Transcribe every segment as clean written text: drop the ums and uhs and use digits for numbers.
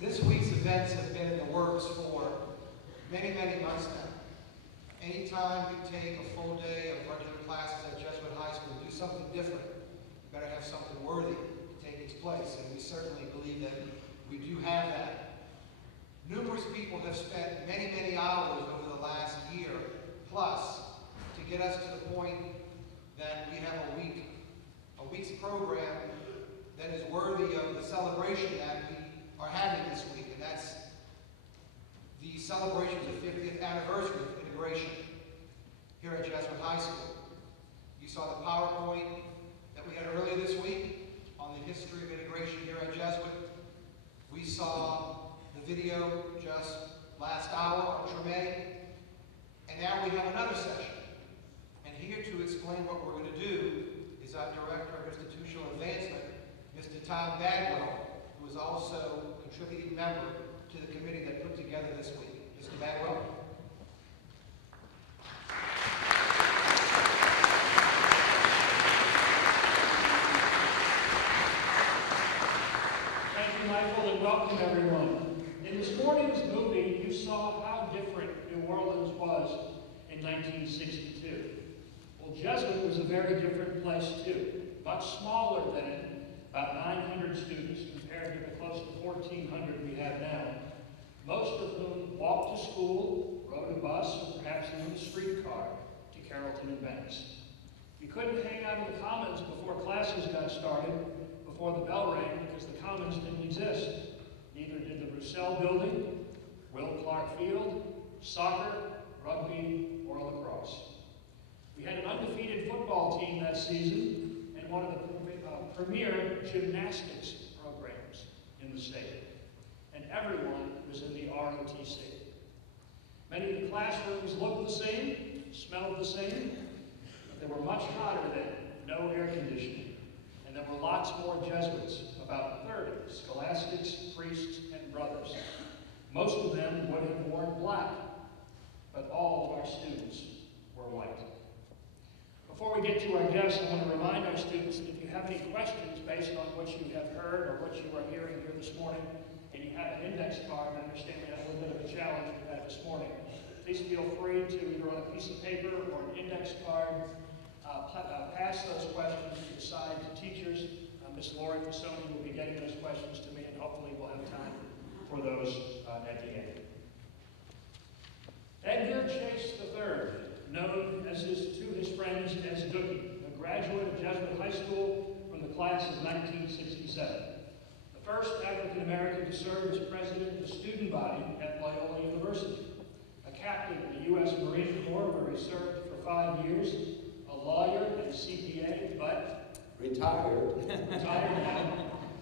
This week's events have been in the works for many, many months now. Anytime you take a full day of regular classes at Jesuit High School and do something different, you better have something worthy to take its place, and we certainly believe that we do have that. Numerous people have spent many, many hours over the last year plus to get us to the point that we have a week's program that is worthy of the celebration that we are having this week, and that's the celebration of the 50th anniversary of integration here at Jesuit High School. You saw the PowerPoint that we had earlier this week on the history of integration here at Jesuit. We saw the video just last hour on Treme, and now we have another session. And here to explain what we're going to do is our Director of Institutional Advancement, Mr. Tom Bagwill, who is also a contributing member to the committee that put together this week. Mr. Bagwill. Thank you, Michael, and welcome everyone. In this morning's movie, you saw how different New Orleans was in 1962. Well, Jesuit was a very different place too. Much smaller then, about 900 students compared to the close to 1,400 we have now, most of whom walked to school, rode a bus, or perhaps even a streetcar to Carrollton and Venice. You couldn't hang out in the Commons before classes got started, before the bell rang, because the Commons didn't exist. Neither did the Roussel Building, Will Clark Field, soccer, rugby, or lacrosse. We had an undefeated football team that season, and one of the premier gymnastics programs in the state. And everyone was in the ROTC. Many of the classrooms looked the same, smelled the same, but they were much hotter then, no air conditioning. And there were lots more Jesuits, about 30, scholastics, priests, and brothers. Most of them would have worn black, but all of our students were white. Before we get to our guests, I want to remind our students that if you have any questions based on what you have heard or what you are hearing here this morning, and you have an index card, I understand we had a little bit of a challenge with that this morning, please feel free to either on a piece of paper or an index card, pass those questions to the side to teachers. Miss Lori Fasoni will be getting those questions to me, and hopefully we'll have time for those at the end. Edgar Chase III, known as to his friends as Dooky, a graduate of Jesuit High School from the class of 1967. The first African-American to serve as president of the student body at Loyola University. A captain in the U.S. Marine Corps where he served for 5 years. A lawyer and a CPA, but retired now.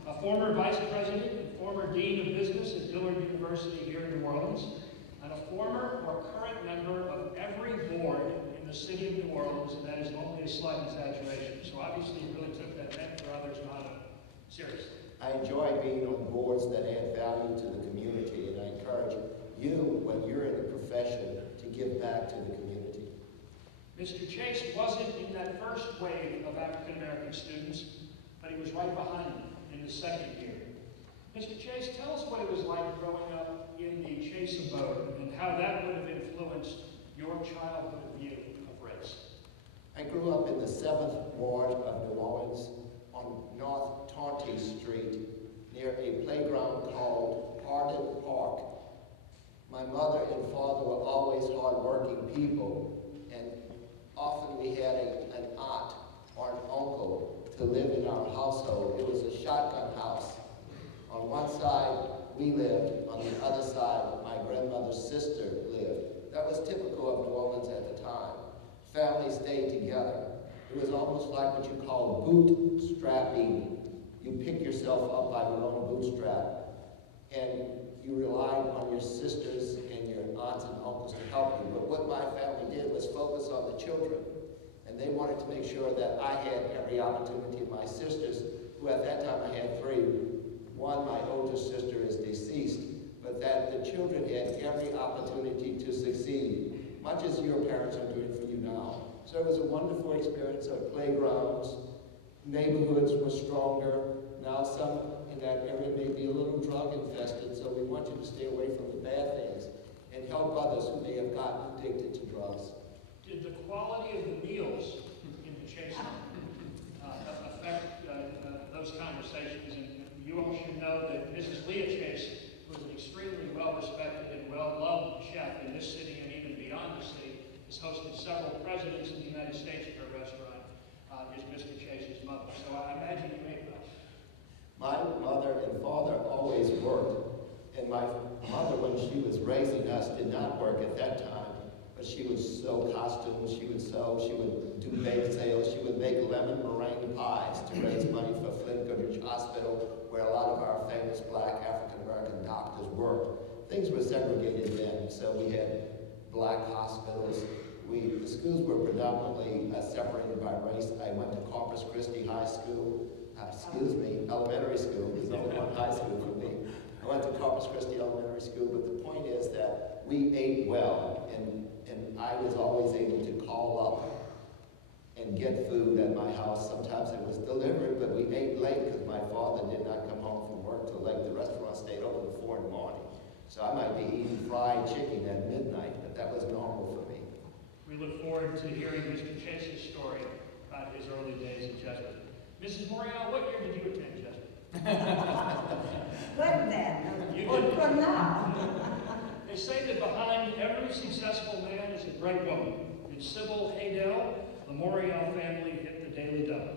A former vice president and former dean of business at Dillard University here in New Orleans. And a former or current member of every board in the city of New Orleans, and that is only a slight exaggeration. So obviously you really took that meant for others not seriously. I enjoy being on boards that add value to the community, and I encourage you, when you're in a profession, to give back to the community. Mr. Chase wasn't in that first wave of African-American students, but he was right behind them in the second year. Mr. Chase, tell us what it was like growing up in the Chase abode and how that would have influenced your childhood view of race. I grew up in the 7th Ward of New Orleans on North Taunty Street near a playground called Hardin Park. My mother and father were always hard-working people, and often we had an aunt or an uncle to live in our household. It was a shotgun house. On one side, we lived. On the other side, my grandmother's sister lived. That was typical of New Orleans at the time. Families stayed together. It was almost like what you call bootstrapping. You pick yourself up by your own bootstrap, and you relied on your sisters and your aunts and uncles to help you. But what my family did was focus on the children, and they wanted to make sure that I had every opportunity. My sisters, who at that time I had 3, one, my older sister, is deceased, but that the children had every opportunity to succeed, much as your parents are doing for you now. So it was a wonderful experience of playgrounds. Neighborhoods were stronger. Now some and that area may be a little drug infested, so we want you to stay away from the bad things and help others who may have gotten addicted to drugs. Did the quality of the meals in the Chase affect those conversations? And you all should know that Mrs. Leah Chase was an extremely well-respected and well-loved chef in this city and even beyond the city. Has hosted several presidents in the United States at her restaurant. Is Mr. Chase's mother. So I imagine you ate well. My mother and father always worked, and my mother, when she was raising us, did not work at that time, but she would sew costumes, she would sew, she would do bake sales, she would make lemon meringue pies to raise money for Flint Goodrich Hospital, where a lot of our famous black African-American doctors worked. Things were segregated then, so we had black hospitals. The schools were predominantly separated by race. I went to Corpus Christi High School, elementary school. There's only one high school for me. I went to Corpus Christi Elementary School, but the point is that we ate well, and I was always able to call up and get food at my house. Sometimes it was delivered, but we ate late because my father did not come home from work till late. The restaurant stayed open till 4 in the morning. So I might be eating fried chicken at midnight, but that was normal for me. We look forward to hearing Mr. Chase's story about his early days at Jesuit. Mrs. Morial, what year did you attend Jesuit? Good then. You Or did. good now. They say that behind every successful man is a great woman. In Sybil Morial family hit the daily double.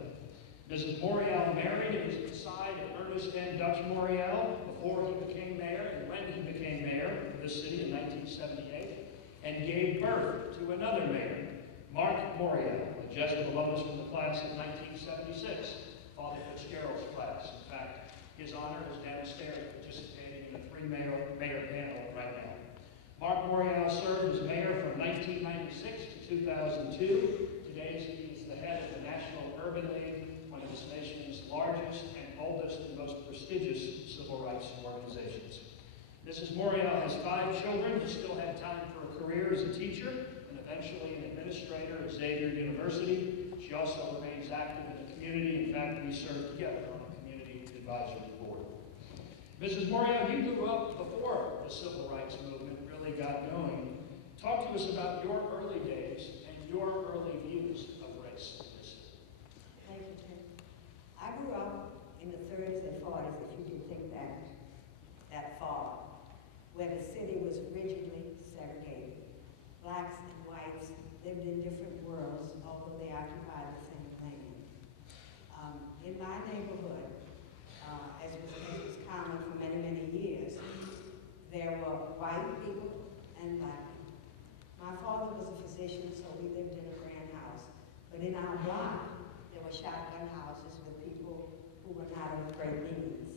Mrs. Morial married and was at the side of Ernest and Dutch Morial before he became mayor and when he became mayor of this city in 1978, and gave birth to another mayor, Mark Morial, a Jesuit alumnus from the class of 1976, Father Fitzgerald's class. In fact, his honor is downstairs participating in the 3-mayor panel right now. Mark Morial served as mayor from 1996 to 2002. Today he is the head of the National Urban League, one of this nation's largest and oldest and most prestigious civil rights organizations. Mrs. Morial has 5 children who still had time for a career as a teacher and eventually an administrator at Xavier University. She also remains active in the community. In fact, we serve together on a community advisory board. Mrs. Morial, you grew up before the civil rights movement really got going. Talk to us about your early days and your early views of race in this city. Thank you, Tim. I grew up in the 30s and 40s, if you can think back that far, where the city was rigidly segregated. Blacks and whites lived in different worlds, although they occupied the same land. In my neighborhood, as was common for many, many years, there were white people and black people. My father was a physician, so we lived in a grand house. But in our block, there were shotgun houses with people who were not of great means.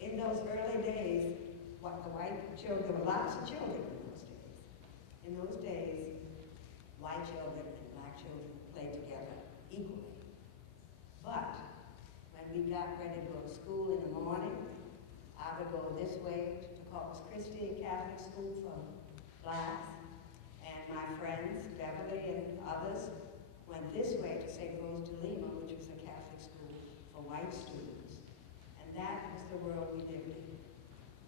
In those early days, what the white children, there were lots of children in those days. In those days, white children and black children played together equally. But when we got ready to go to school in the morning, I would go this way to Corpus Christi Catholic School for blacks, and my friends, Beverly and others, went this way to St. Rose de Lima, which was a Catholic school for white students. And that was the world we lived in.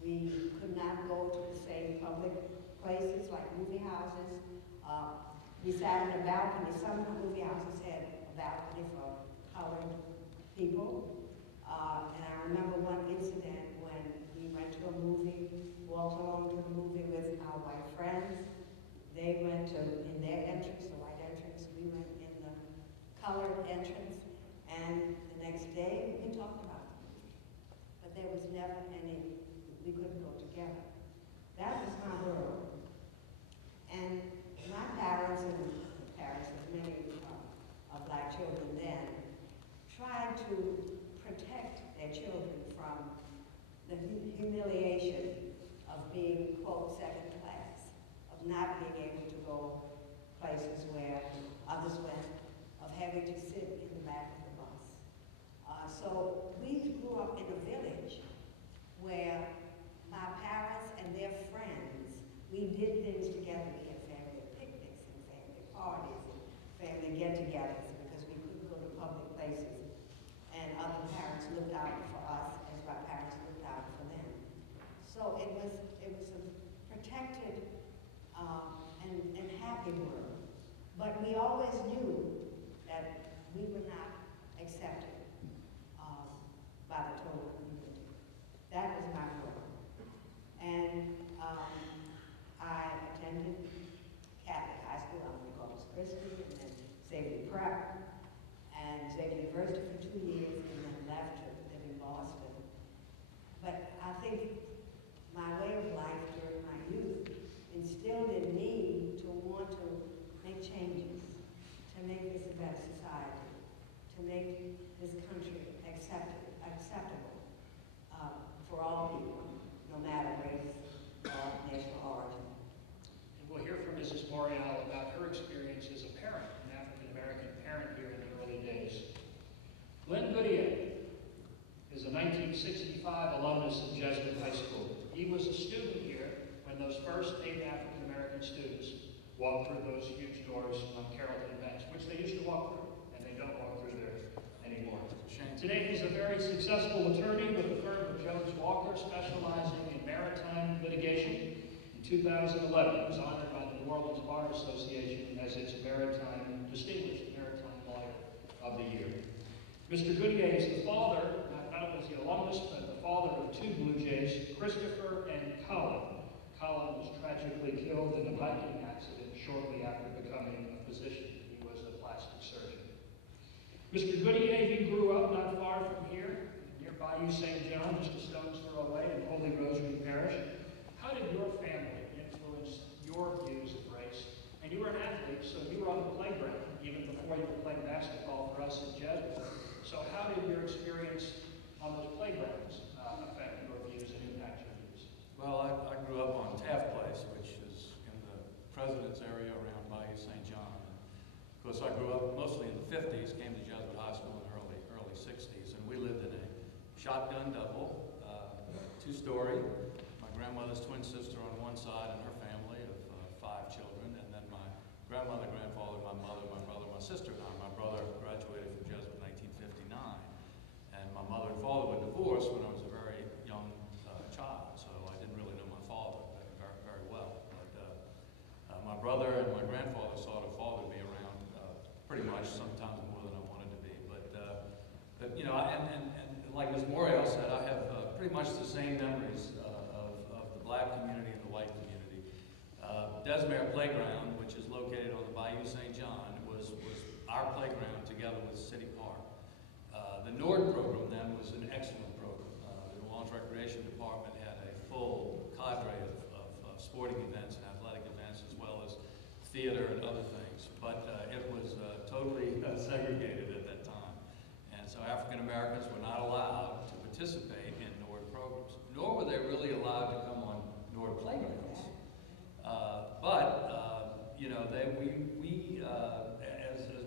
We could not go to the same public places like movie houses. We sat in a balcony. Some movie houses had a balcony for colored people. And I remember one incident when we went to a movie, walked along to the movie with our white friends. They went in their entrance, the white entrance. We went in the colored entrance. And the next day, we talked about the movie. But there was never any, we couldn't go together. That was my world. And my parents and the parents of many of black children then tried to protect their children from the humiliation of being, quote, second class, of not being able to go places where others went, of having to sit in the back of the bus. So we grew up in a village where my parents and their friends, we did things together. We had family picnics and family parties and family get-togethers because we couldn't go to public places. And other parents looked out for us protected and happy world. But we always knew that we were not accepted by the total community. That was my world. And I attended Catholic high school. I went to Corpus Christi, and then Xavier Prep, and Xavier University for 2 years, and then left to live in Boston. But I think my way of life during my youth instilled in me to want to make changes, to make this a better society, to make this country acceptable for all people, no matter race or national origin. And we'll hear from Mrs. Morial about her experience as a parent, an African-American parent here in the early days. Glenn Goodier is a 1965 alumnus of Jesuit High School. He was a student here when those first 8 African-American students walked through those huge doors on Carrollton Banks, which they used to walk through, and they don't walk through there anymore. Today, he's a very successful attorney with the firm of Jones Walker, specializing in maritime litigation. In 2011, he was honored by the New Orleans Bar Association as its Distinguished Maritime Lawyer of the Year. Mr. Goodier is the father, not only is he alumnus, but the father of 2 Blue Jays, Christopher and Colin. Colin was tragically killed in a biking accident shortly after becoming a physician. He was a plastic surgeon. Mr. Goodier, you grew up not far from here, near Bayou St. John, just a stone's throw away in Holy Rosary Parish. How did your family influence your views of race? And you were an athlete, so you were on the playground even before you were playing basketball for us at Jesuit. So how did your experience on those playgrounds affect your views and impact your views? Well, I grew up on Taft Place, which is in the President's area around Bayou St. John. Of course, I grew up mostly in the 50s, came to Jesuit High School in the early 60s, and we lived in a shotgun double, 2-story. My grandmother's twin sister on one side and her family of 5 children, and then my grandmother, grandfather, my mother, my brother, my sister and I. My brother graduated from Jesuit in 1959, and my mother and father were divorced when I was a very young child, so I didn't really know my father very, very well. But my brother and my grandfather sort of fathered me around pretty much, sometimes more than I wanted to be. But you know, and like Ms. Morial said, I have pretty much the same memories of the black community and the white community. Desmere Playground, which is located on the Bayou St. John, was our playground together with City Park. The NORD program then was an excellent program. The New Orleans Recreation Department had a full cadre of sporting events and athletic events, as well as theater and other things. But it was totally segregated at that time. And so African Americans were not allowed to participate in NORD programs, nor were they really allowed to come on NORD playgrounds. You know, as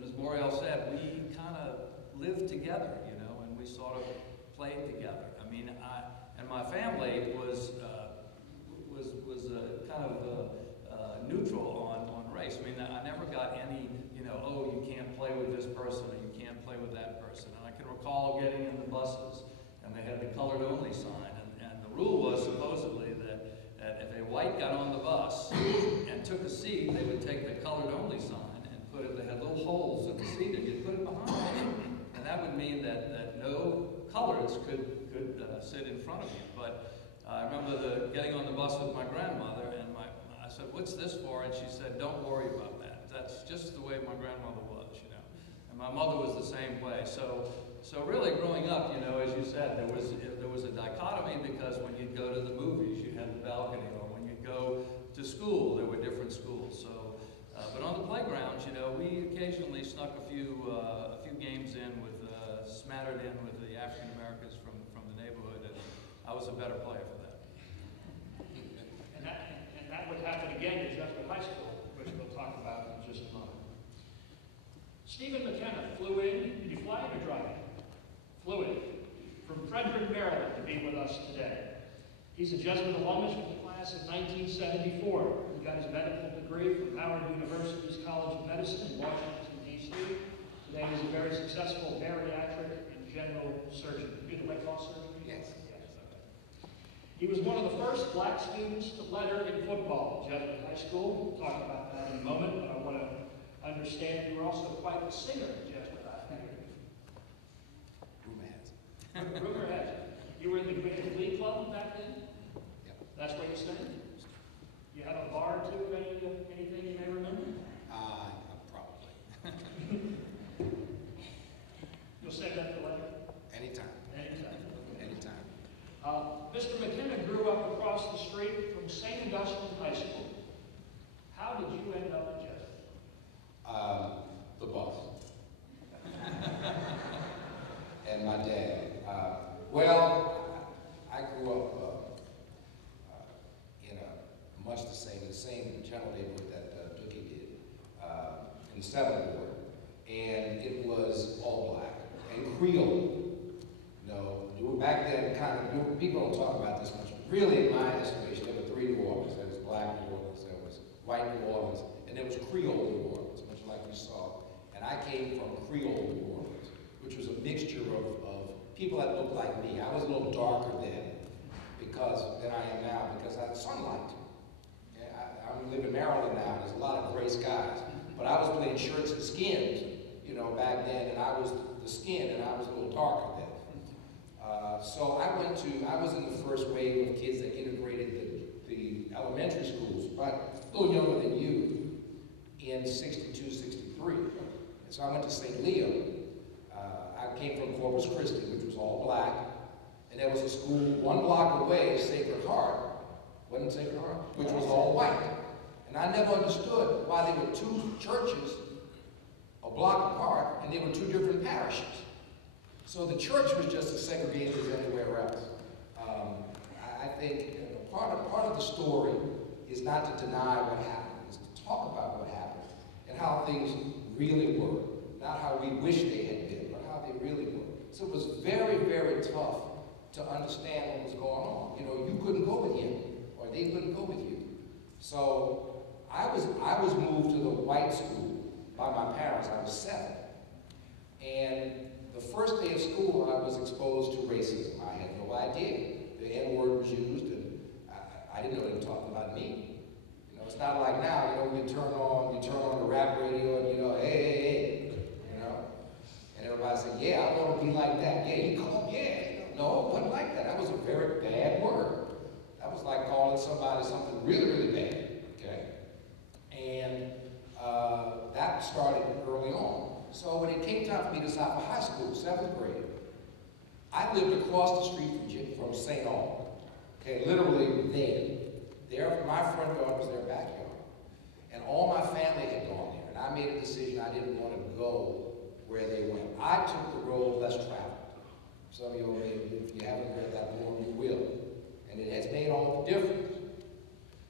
Ms. Morial said, we kind of lived together, you know, and we sort of played together. I mean, and my family was kind of neutral on race. I mean, I never got any, you know, oh, you can't play with this person or you can't play with that person. And I can recall getting in the buses, and they had the colored only sign, and the rule was supposedly that if a white got on the bus and took a seat, they would take the colored only sign and put it, they had little holes in the seat, and you'd put it behind. And that would mean that no coloreds could sit in front of you. But I remember getting on the bus with my grandmother, and I said, "What's this for?" And she said, "Don't worry about that. That's just the way my grandmother was, you know." And my mother was the same way. So really growing up, you know, as you said, there was a dichotomy, because when you'd go to the movies, you had the balcony, or when you'd go to school, there were different schools. So, but on the playgrounds, you know, we occasionally snuck a few games in smattered in with the African Americans from the neighborhood, and I was a better player for that. And that would happen again at Jesuit High School, which we'll talk about in just a moment. Stephen McKenna flew in. Did you fly in or drive? Flew in from Frederick, Maryland, to be with us today. He's a Jesuit alumnus from the class of 1974. He got his medical degree from Howard University's College of Medicine in Washington, D.C. Today he's a very successful bariatric and general surgeon. You do the weight loss surgery? Yes. Yes, okay. He was one of the first black students to letter in football at Jesuit High School. We'll talk about that in a moment, but I want to understand you were also quite the singer at Jesuit High School. Rumor has it. Rumor has it. You were in the Glee Club back then? Yep. That's where you sang? You have a bar too, anything you may remember? Probably. You'll send that to later? Anytime. Anytime. Anytime. Mr. McKenna grew up across the street from St. Augustine High School. How did you end up at Jesuit? The bus. And my dad. Well, I grew up in a much the same general neighborhood that Dooky did, in the 7th Ward. And it was all black and Creole. You know, back then, people don't talk about this much. Really, in my estimation, there were 3 New Orleans. There was black New Orleans, there was white New Orleans, and there was Creole New Orleans, much like you saw. And I came from Creole New Orleans, which was a mixture of people that looked like me. I was a little darker then than I am now because I had sunlight. Okay? I live in Maryland now, and there's a lot of gray skies. But I was playing shirts and skins, you know, back then, and I was the skin, and I was a little darker then. So I was in the first wave of kids that integrated the elementary schools, but a little younger than you, in 62, 63. And so I went to St. Leo. I came from Corpus Christi, which was all black, and there was a school 1 block away, Sacred Heart, wasn't Sacred Heart, which was all white. And I never understood why there were 2 churches a block apart, and they were 2 different parishes. So the church was just as segregated as anywhere else. I think part of the story is not to deny what happened, is to talk about what happened and how things really were, not how we wish they had been, but how they really were. So it was very, very tough to understand what was going on. You know, you couldn't go with him, or they couldn't go with you. So I was moved to the white school by my parents. I was 7, and the first day of school, I was exposed to racism. I had no idea. The N-word was used, and I didn't know they were talking about me. You know, it's not like now, you know, when you turn on the rap radio and, you know, hey, hey, hey, you know, and everybody said, yeah, I want to be like that. Yeah, you call, yeah. No, it wasn't like that. That was a very bad word. That was like calling somebody something really, really bad, okay? And that started early on. So when it came time for me to decide for high school, 7th grade, I lived across the street from St. Paul. Okay, literally there. My front yard was their backyard. And all my family had gone there. And I made a decision I didn't want to go where they went. I took the road less traveled. Some of you, if you haven't read that poem, you will. And it has made all the difference.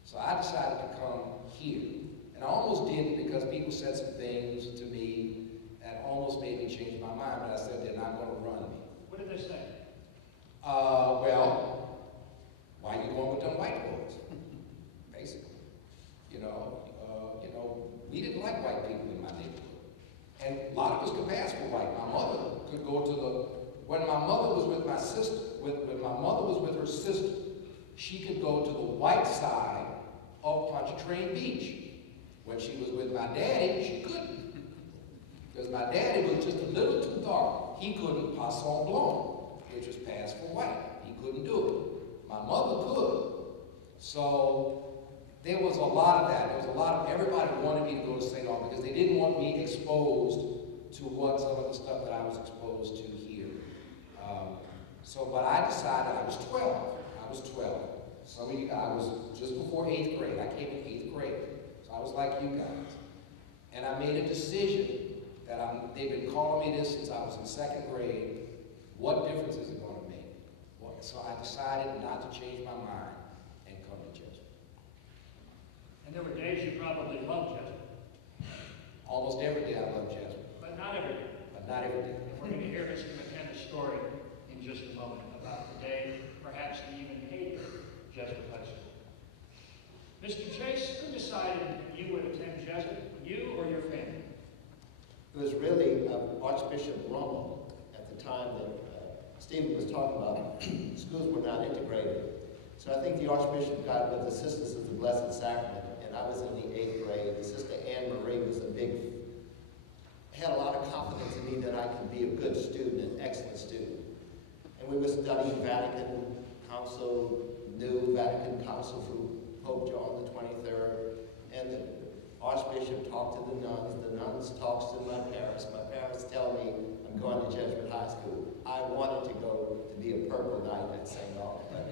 So I decided to come here. And I almost didn't because people said some things to me that almost made me change my mind, but I said they're not going to run me. What did they say? Well, why are you going with them white boys? Basically. You know, we didn't like white people in my neighborhood. And a lot of us could pass for white. My mother could go to when my mother was with my sister, when my mother was with her sister, she could go to the white side of Pontchartrain Beach. When she was with my daddy, she couldn't. Because my daddy was just a little too dark. He couldn't Poisson Blanc, which was pass for white. He couldn't do it. My mother could. So there was a lot of that. There was a lot of, everybody wanted me to go to St. Paul because they didn't want me exposed to what some of the stuff that I was exposed to here. But I decided I was 12. Some of you, I was just before 8th grade. I came in 8th grade. So I was like you guys. And I made a decision that they've been calling me this since I was in 2nd grade. What difference is it going to make? So I decided not to change my mind and come to Jesuit. And there were days you probably loved Jesuit. Almost every day I love Jesuit. But not every day. But not every day. We're going to hear Mr. McKenna's story in just a moment about the day, perhaps he even hated Jesuit High School. Mr. Chase, who decided that you would attend Jesuit, you or your family? It was really Archbishop Rommel at the time that Stephen was talking about. Schools were not integrated. So I think the Archbishop got with the Sisters of the Blessed Sacrament, and I was in the 8th grade. Sister Anne Marie was had a lot of confidence in me that I could be a good student, an excellent student. And we were studying Vatican Council, new Vatican Council through Pope John the 23rd, and the Archbishop talked to the nuns talks to my parents tell me I'm going to Jesuit high school. I wanted to go to be a purple knight at St. Aug, but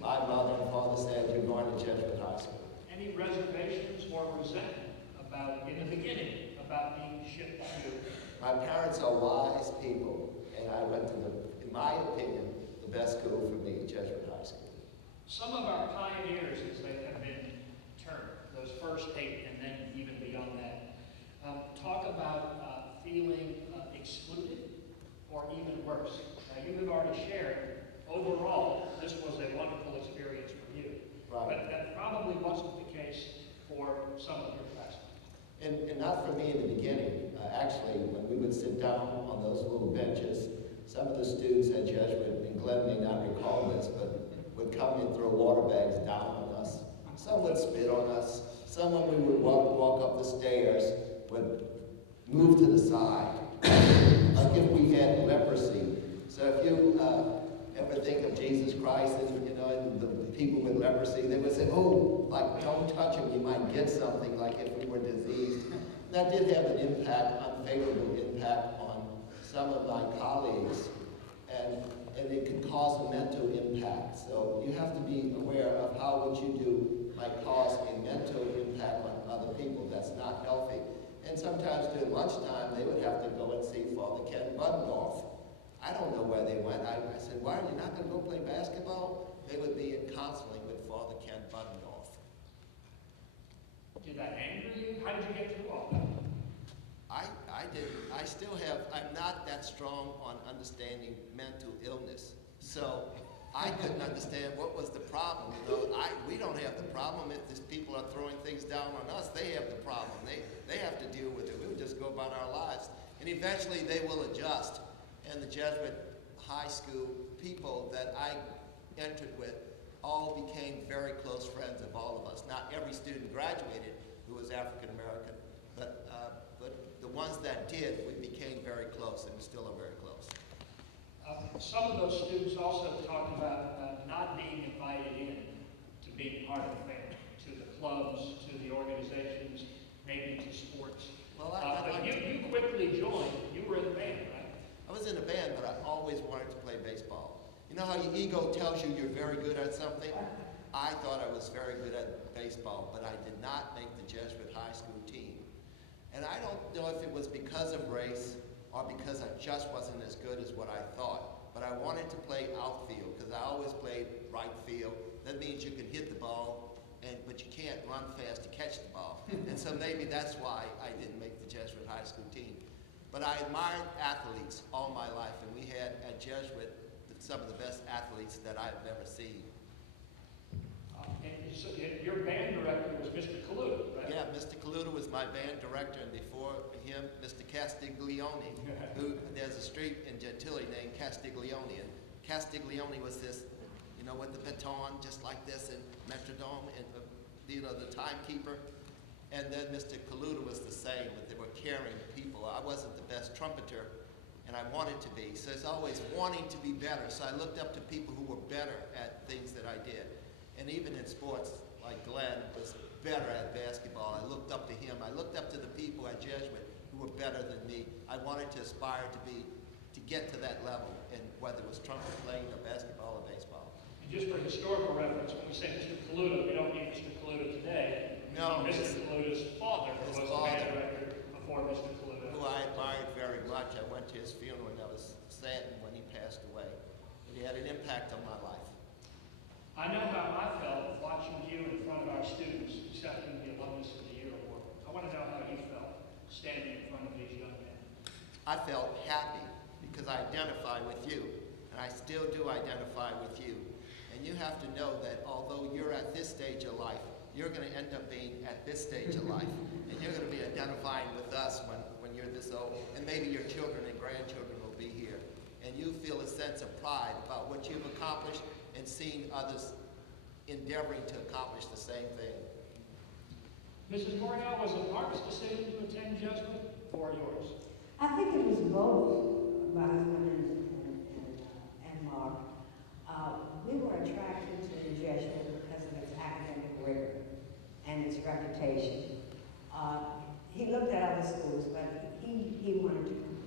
my mother and father said, you're going to Jesuit high school. Any reservations or resentment about, in the beginning, about being shipped to? My parents are wise people, and I went to in my opinion, the best school for me, Jesuit high school. Some of our pioneers, as they have been termed, those first 8 and then even beyond that, talk about feeling excluded or even worse. Now, you have already shared, overall, this was a wonderful experience for you. Right. But that probably wasn't the case for some of your classmates. And not for me in the beginning. Actually, when we would sit down on those little benches, some of the students at Jesuit, and Glenn may not recall this, but would come and throw water bags down on us. Some would spit on us. Some, when we would walk up the stairs, would move to the side, like if we had leprosy. So if you ever think of Jesus Christ and, and the people with leprosy, they would say, oh, like, don't touch him, you might get something, like if we were diseased. That did have an impact, unfavorable impact on some of my colleagues, and it could cause a mental impact. So you have to be aware of how what you do might cause a mental impact on other people that's not healthy. And sometimes during lunchtime, they would have to go and see Father Ken Budendorf. I don't know where they went. I said, why are you not going to go play basketball? They would be in counseling with Father Ken Budendorf. Did that anger you? How did you get through all that? I did. I'm not that strong on understanding mental illness. So I couldn't understand what was the problem. We don't have the problem. If these people are throwing things down on us, they have the problem. They have to deal with it. We would just go about our lives. And eventually they will adjust. And the Jesuit high school people that I entered with all became very close friends of all of us. Not every student graduated who was African American, but the ones that did, we became very close, and we still are very close. Some of those students also talked about not being invited in to being part of the family, to the clubs, to the organizations, maybe to sports. Well, but you quickly joined. You were in the band, right? I was in a band, but I always wanted to play baseball. You know how your ego tells you you're very good at something? I thought I was very good at baseball, but I did not make the Jesuit high school team. And I don't know if it was because of race or because I just wasn't as good as what I thought. But I wanted to play outfield because I always played right field. That means you can hit the ball, but you can't run fast to catch the ball. And so maybe that's why I didn't make the Jesuit high school team. But I admired athletes all my life, and we had at Jesuit some of the best athletes that I've ever seen. And so your band director was Mr. Kaluta, right? Yeah, Mr. Kaluta was my band director, and before him, Mr. Castiglione, who there's a street in Gentilly named Castiglione, and Castiglione was this, with the baton, just like this, and metronome, and the timekeeper. And then Mr. Kaluta was the same, but they were caring people. I wasn't the best trumpeter, and I wanted to be. So it's always wanting to be better. So I looked up to people who were better at things that I did. And even in sports, like Glenn was better at basketball. I looked up to him. I looked up to the people at Jesuit who were better than me. I wanted to aspire to get to that level, and whether it was trumpet playing or basketball or baseball. And just for historical reference, when we say Mr. Kaluta, we don't mean Mr. Kaluta today. No, Mr. Kaluta's father was the band director before Mr. Kaluta. Who I admired very much. I went to his funeral and I was saddened when he passed away. But he had an impact on my life. I know how I felt watching you in front of our students accepting the Alumnus of the Year award. I want to know how you felt standing in front of these young men. I felt happy because I identify with you, and I still do identify with you. And you have to know that although you're at this stage of life, you're going to end up being at this stage of life, and you're going to be identifying with us when you're this old, and maybe your children and grandchildren will be here. And you feel a sense of pride about what you've accomplished and seeing others endeavoring to accomplish the same thing. Mrs. Morial, was it Mark's decision to attend Jesuit or yours? I think it was both my husband and Mark. We were attracted to the Jesuit because of its academic rigor and its reputation. He looked at other schools, but he wanted to come,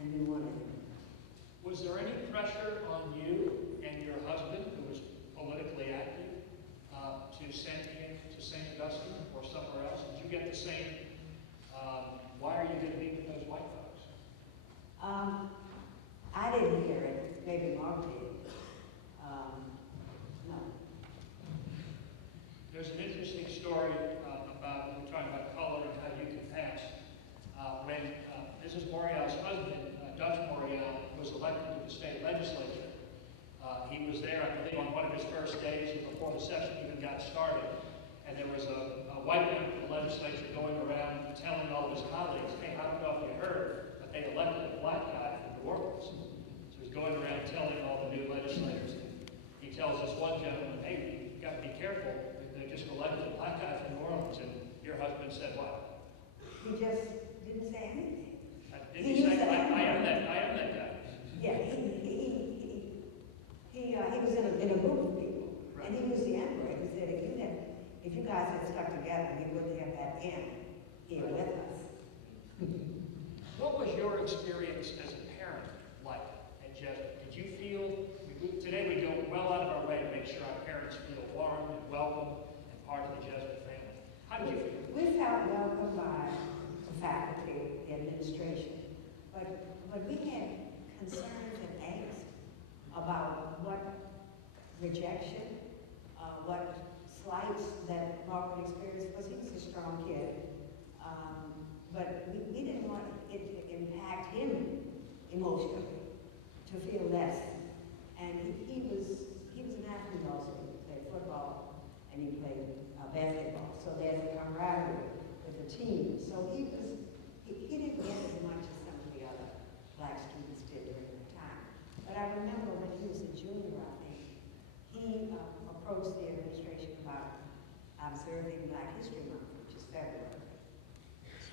and we wanted him. Was there any pressure on you and your husband, who was politically active, to send him to St. Augustine or somewhere else? Did you get the same, why are you going to be with those white folks? I didn't hear it. Maybe Mark did. No. There's an interesting story about, we're talking about color and how you can pass. When Mrs. Morial's husband, Dutch Morial, was elected to the state legislature, he was there, I believe, on one of his first days before the session even got started. And there was a white member of the legislature going around telling all of his colleagues, hey, I don't know if you heard, but they elected a black guy from New Orleans. So he's going around telling all the new legislators. He tells this one gentleman, hey, you got to be careful. They just elected a black guy from New Orleans. And your husband said what? He just didn't say anything. Didn't he say, I am that guy? Yeah, he was in a group of people, Right. and he was the emperor. He said, if you guys had stuck together, we wouldn't have that M here with us. What was your experience as a parent like at Jesuit? Did you feel, today we go well out of our way to make sure our parents feel warm and welcome and part of the Jesuit family. How did you feel? We felt welcomed by the faculty, the administration, but we had concerns and angst about what rejection, what slights that Mark would experience, because he was a strong kid. But we didn't want it to impact him emotionally, to feel less. And he was an athlete also. He played football and he played basketball. So there's a camaraderie with the team. So he didn't get as much as some of the other black students did during that time. But I remember when he was a junior, I think, he approached the administration about observing Black History Month, which is February.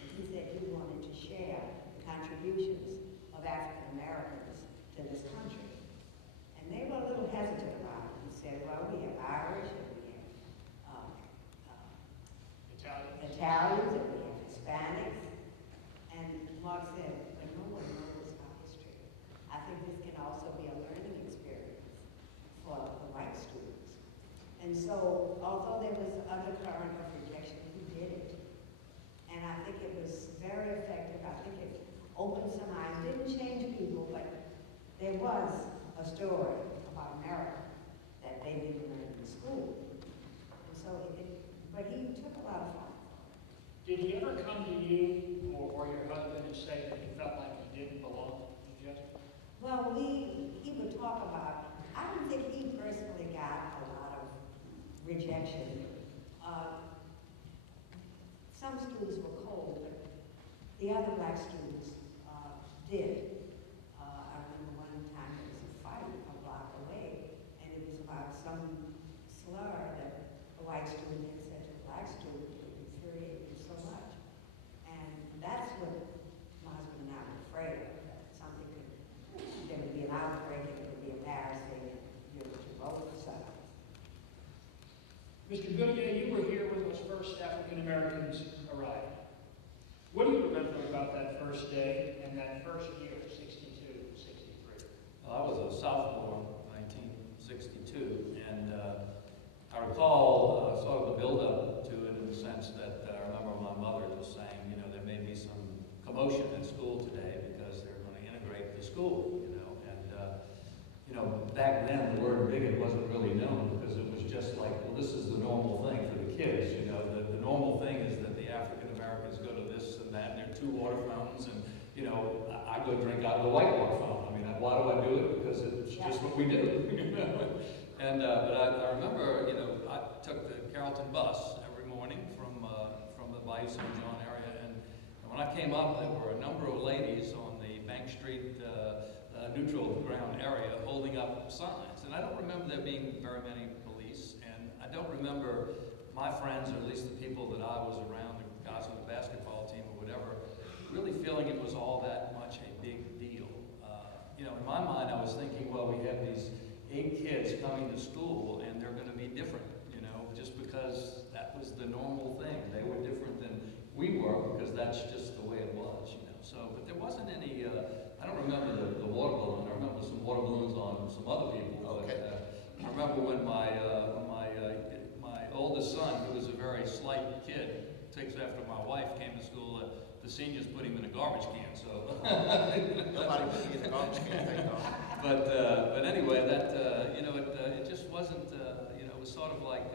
And he said he wanted to share the contributions of African Americans to this country. And they were a little hesitant about it. He said, well, we have Irish, and we have Italians, and we have Hispanics. And Mark said, but no one knows our history. I think this can also be a learning experience for the white students. And so, although there was undercurrent of rejection, he did it. And I think it was very effective. I think it opened some eyes. Didn't change people, but there was a story about America that they didn't learn in school. And so, but he took a lot of fun. Did he ever come to you or your husband and say that he felt like he didn't belong in Jesuit? Well, he would talk about, I don't think he personally got a lot of rejection. Some students were cold, but the other black students did. I remember one time there was a fight a block away, and it was about some slur that a white student had said to a black student. It infuriated me so much. And that's what my husband and I were afraid of, that something there would be an outbreak, and it would be embarrassing, and to both sides. Mr. Goodier, you were here when those first African Americans arrived. What do you remember about that first day and that first year, 62, 63? Well, I was a sophomore, 1962, and I recall sort of the build-up to it in the sense that I remember my mother just saying, you know, there may be some commotion at school today because they're going to integrate the school, you know. And, you know, back then the word bigot wasn't really known because it was just like, well, this is the normal thing for the kids, you know. The normal thing is that the African Americans go to this and that, and there are 2 water fountains, and, you know, I go drink out of the white water fountain. I mean, why do I do it? Because it's just what we do, you know. And, but I remember, you know, I took the Carrollton bus every morning from the Bayou St. John area, and when I came up, there were a number of ladies on the Bank Street neutral ground area holding up signs. And I don't remember there being very many police, and don't remember my friends, or at least the people that I was around, the guys on the basketball team or whatever, really feeling it was all that much a big deal. You know, in my mind, I was thinking, well, we have these 8 kids coming to school, and they're going to be different, you know, just because that was the normal thing. They were different than we were, because that's just the way it was, you know. So, but there wasn't any, I don't remember the water balloon. I remember some water balloons on some other people. Okay. But, I remember when my oldest son, who was a very slight kid, takes after my wife, came to school, the seniors put him in a garbage can, so. Nobody put me in the garbage can, thank God. But anyway, that, you know, it just wasn't, you know, it was sort of like,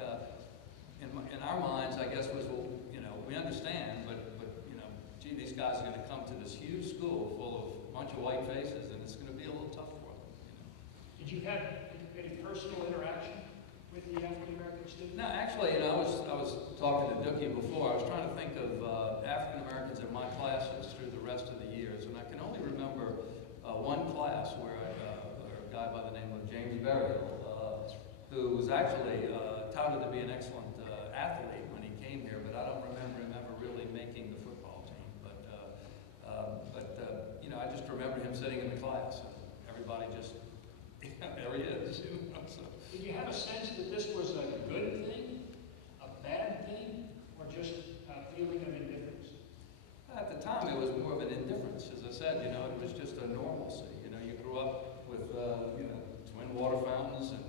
in our minds, I guess, was, well, you know, we understand, but you know, gee, these guys are going to come to this huge school full of a bunch of white faces, and it's going to be a little tough for them, you know. Did you have any personal interaction with the African-American students? No, actually, you know, I was talking to Dooky before. I was trying to think of African-Americans in my classes through the rest of the years, and I can only remember one class where a guy by the name of James Berrill, who was actually touted to be an excellent athlete when he came here, but I don't remember him ever really making the football team. But you know, I just remember him sitting in the class, and everybody just, there he is. You know, so. Did you have a sense that this was a good thing, a bad thing, or just a feeling of indifference? At the time, it was more of an indifference. As I said, you know, it was just a normalcy. You know, you grew up with, you know, twin water fountains and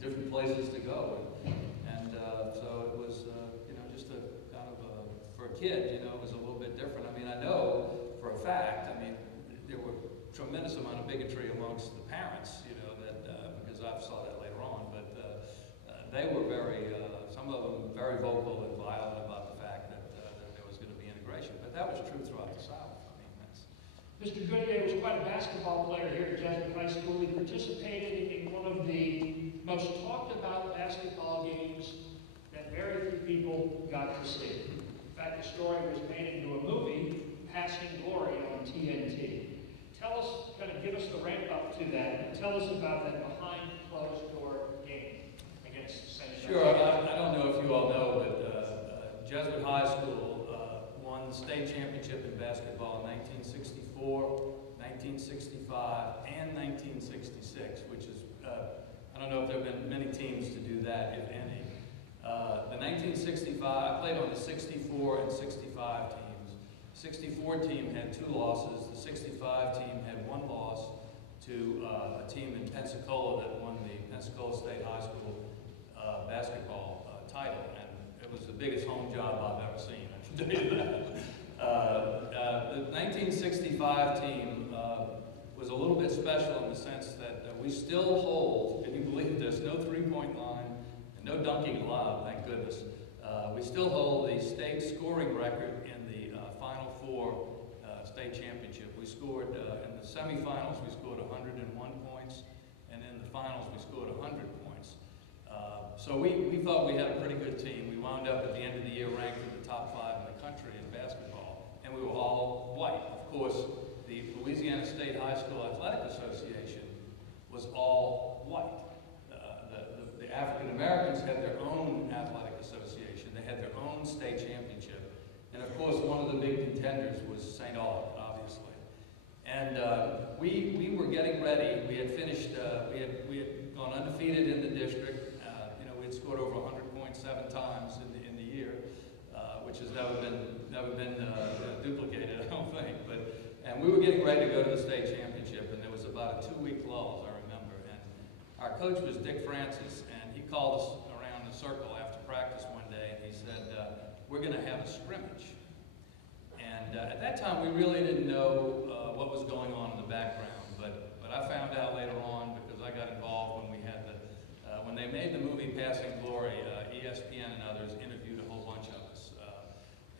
different places to go. And so it was, you know, just a kind of for a kid, you know, it was a little bit different. I mean, I know for a fact, I mean, there were tremendous amount of bigotry amongst the parents, you know, that, because I saw that later on, but they were very, some of them very vocal and violent about the fact that there was going to be integration. But that was true throughout the South. I mean, that's... Mr. Goodier was quite a basketball player here at Jesuit High School. He participated in one of the most talked about basketball games that very few people got to see. In fact, the story was made into a movie, Passing Glory, on TNT. Tell us, kind of give us the ramp up to that, and tell us about that behind closed door game against St. Sure. I don't know if you all know, but Jesuit High School won the state championship in basketball in 1964, 1965, and 1966, which is, I don't know if there have been many teams to do that, if any. The 1965, I played on the 64 and 65 teams. 64 team had 2 losses. The 65 team had 1 loss to a team in Pensacola that won the Pensacola State High School basketball title, and it was the biggest home job I've ever seen, I can tell you that. The 1965 team was a little bit special in the sense that we still hold, can you believe this, no 3-point line and no dunking allowed, thank goodness. We still hold the state scoring record in the Final Four state championship. We scored, in the semifinals, we scored 101 points, and in the finals, we scored 100 points. So we thought we had a pretty good team. We wound up at the end of the year ranked in the top 5 in the country in basketball, and we were all white. Of course, the Louisiana State High School Athletic Association was all white. The African Americans had their own athletic association. They had their own state championship. And of course, one of the big contenders was St. Aug, obviously. And we were getting ready. We had finished, we had gone undefeated in the district. You know, we had scored over 100 points 7 times in the year, which has never been duplicated, I don't think. And we were getting ready to go to the state championship, and there was about a 2-week lull, I remember. And our coach was Dick Francis, and he called us around the circle after practice one day, and he said, we're going to have a scrimmage. And at that time, we really didn't know what was going on in the background, but I found out later on because I got involved when we had when they made the movie Passing Glory, ESPN and others interviewed a whole bunch of us.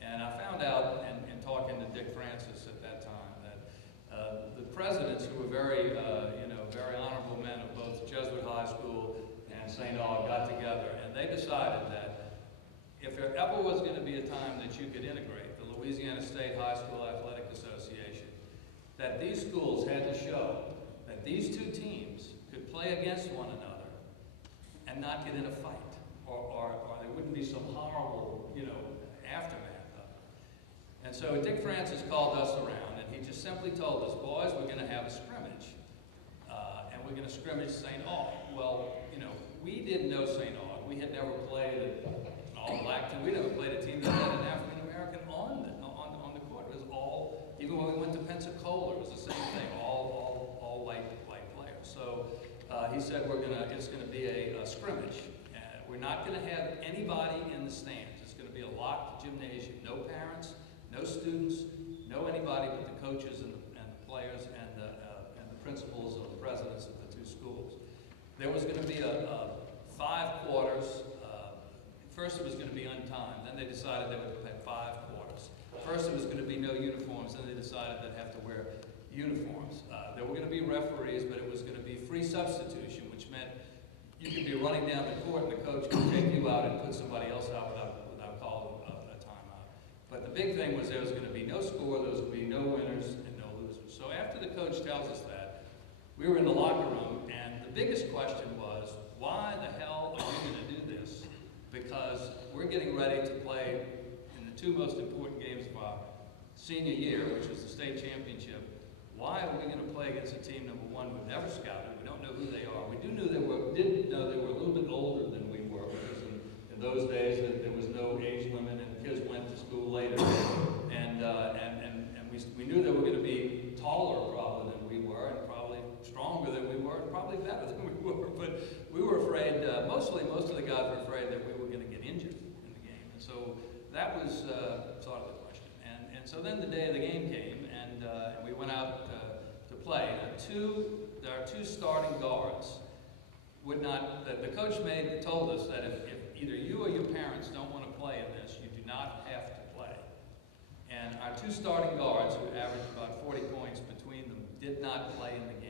And I found out in talking to Dick Francis at that time that the presidents, who were very, very honorable men of both Jesuit High School and St. Aug, got together, and they decided that if there ever was going to be a time that you could integrate the Louisiana State High School Athletic Association, that these schools had to show that these 2 teams could play against one another and not get in a fight or there wouldn't be some horrible, aftermath of it. And so Dick Francis called us around, and he just simply told us, boys, we're going to have a scrimmage, and we're going to scrimmage St. Aug. Well, we didn't know St. Aug. We had never played an all-black team. We never played a team that had an African-American on the court. It was all, even when we went to Pensacola, it was the same thing, all white players. So he said it's going to be a scrimmage. We're not going to have anybody in the stands. It's going to be a locked gymnasium. No parents, no students, no anybody but the coaches and the players and the principals or the presidents of the two schools. There was going to be 5 quarters. First it was going to be untimed. Then they decided they would have 5 quarters. First it was going to be no uniforms. Then they decided they'd have to wear uniforms. There were going to be referees, but it was going to be free substitution, which meant you could be running down the court and the coach could take you out and put somebody else out without calling a timeout. But the big thing was there was going to be no score, there was going to be no winners and no losers. So after the coach tells us that, we were in the locker room, and the biggest question was, why the hell are we going to do this? Because we're getting ready to play in the 2 most important games of our senior year, which was the state championship. Why are we going to play against a team, number one, we've never scouted, we don't know who they are. We did know they were a little bit older than we were, because in those days there was no age limit and kids went to school later. And we knew they were going to be taller probably than we were, and probably stronger than we were, and probably better than we were. But we were afraid, most of the guys were afraid that we were going to get injured in the game. And so that was sort of the question. And so then the day of the game came, and we went out to play. Our 2 starting guards would not, the coach told us that if either you or your parents don't want to play in this, you do not have to play. And our 2 starting guards, who averaged about 40 points between them, did not play in the game.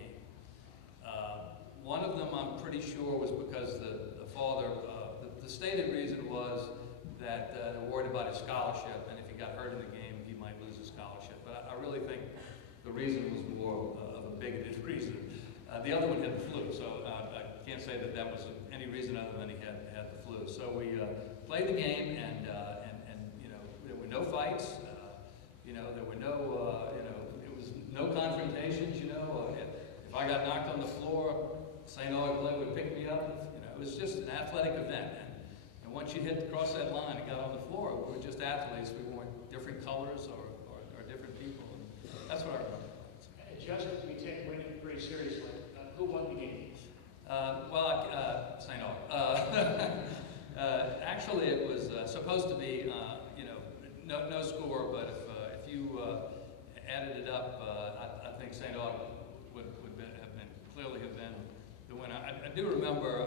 One of them, I'm pretty sure, was because the father, the stated reason was that they were worried about his scholarship, and if he got hurt in the game, he might lose his scholarship. But I really think the reason was more of a bigoted reason. The other one had the flu, so I can't say that was any reason other than he had the flu. So we played the game, and there were no fights. There were no, it was no confrontations. If I got knocked on the floor, St. Aug would pick me up. It was just an athletic event. And once you cross that line and got on the floor, we were just athletes. We weren't different colors or different people. And that's what I remember. Jesuit, we take winning pretty seriously. Who won the game? St. Aug. Actually, it was supposed to be, no score, but if you added it up, I think St. Aug would clearly have been the winner. I do remember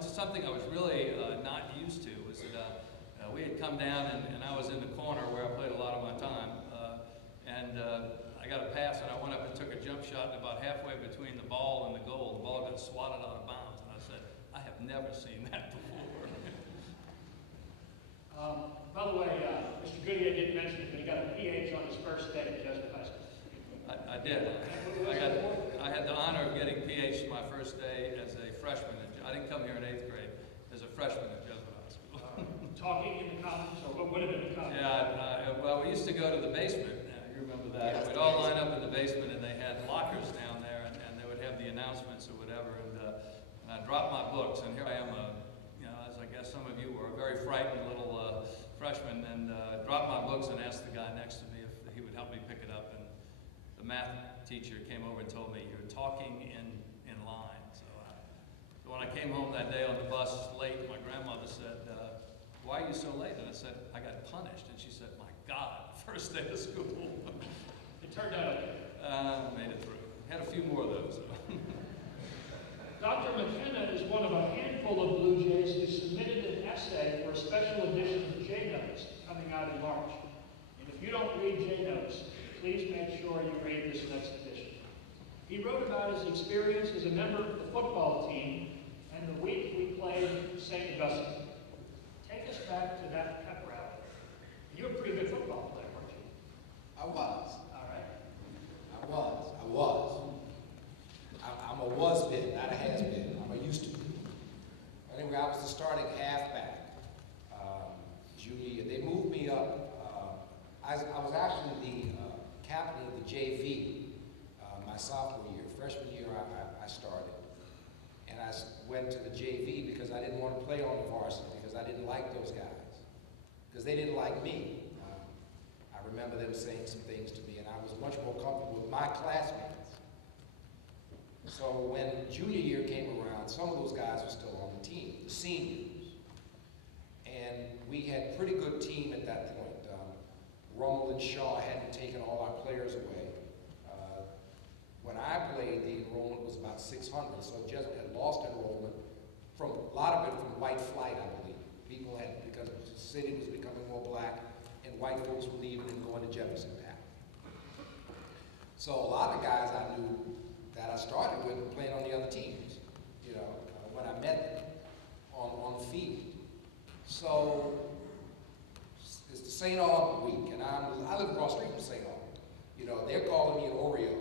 something I was really not used to was that we had come down and I was in the corner where I played a lot of my time, and I got a pass and I went up and took a jump shot, and about halfway between the ball and the goal, the ball got swatted out of bounds, and I said, I have never seen that before. By the way, Mr. Goodier didn't mention it, but he got a PH on his first day at Jesuit High School. I did. I had the honor of getting PH my first day as a freshman. I didn't come here in 8th grade, as a freshman at Jesuit High School. Talking in the commons, or what would have been the commons? Yeah, well, we used to go to the basement. You remember that? Yes, we'd all line up in the basement, and they had lockers down there, and they would have the announcements or whatever. And I dropped my books, and here I am, as I guess some of you were, a very frightened little freshman, and dropped my books and asked the guy next to me if he would help me pick it up. And the math teacher came over and told me, "You're talking in line." So when I came home that day on the bus late, my grandmother said, "Why are you so late?" And I said, "I got punished." And she said, "My God, first day of school." It turned out okay. Made it through. Had a few more of those. Dr. McKenna is one of a handful of Blue Jays who submitted an essay for a special edition of J-Notes coming out in March. And if you don't read J-Notes, please make sure you read this next edition. He wrote about his experience as a member of the football team and the week we played St. Augustine. Take us back to that pep rally. You were a pretty good football player, weren't you? I was. All right. I was. I'm a was-been, not a has-been. I'm a used to be. Anyway, I was the JV my sophomore year. Freshman year, I started. And I went to the JV because I didn't want to play on the varsity, because I didn't like those guys, because they didn't like me. I remember them saying some things to me, and I was much more comfortable with my classmates. So when junior year came around, some of those guys were still on the team, the seniors. And we had a pretty good team at that point. Rummel and Shaw hadn't taken all our players away. When I played, the enrollment was about 600, so Jesuit had lost enrollment from a lot of it from white flight, I believe. People had, because the city was becoming more black, and white folks were leaving and going to Jefferson Pack. So a lot of guys I knew that I started with were playing on the other teams, you know, when I met them on the field. So it's the St. Aug week, and I live across the street from St. Aug. You know, they're calling me an Oreo.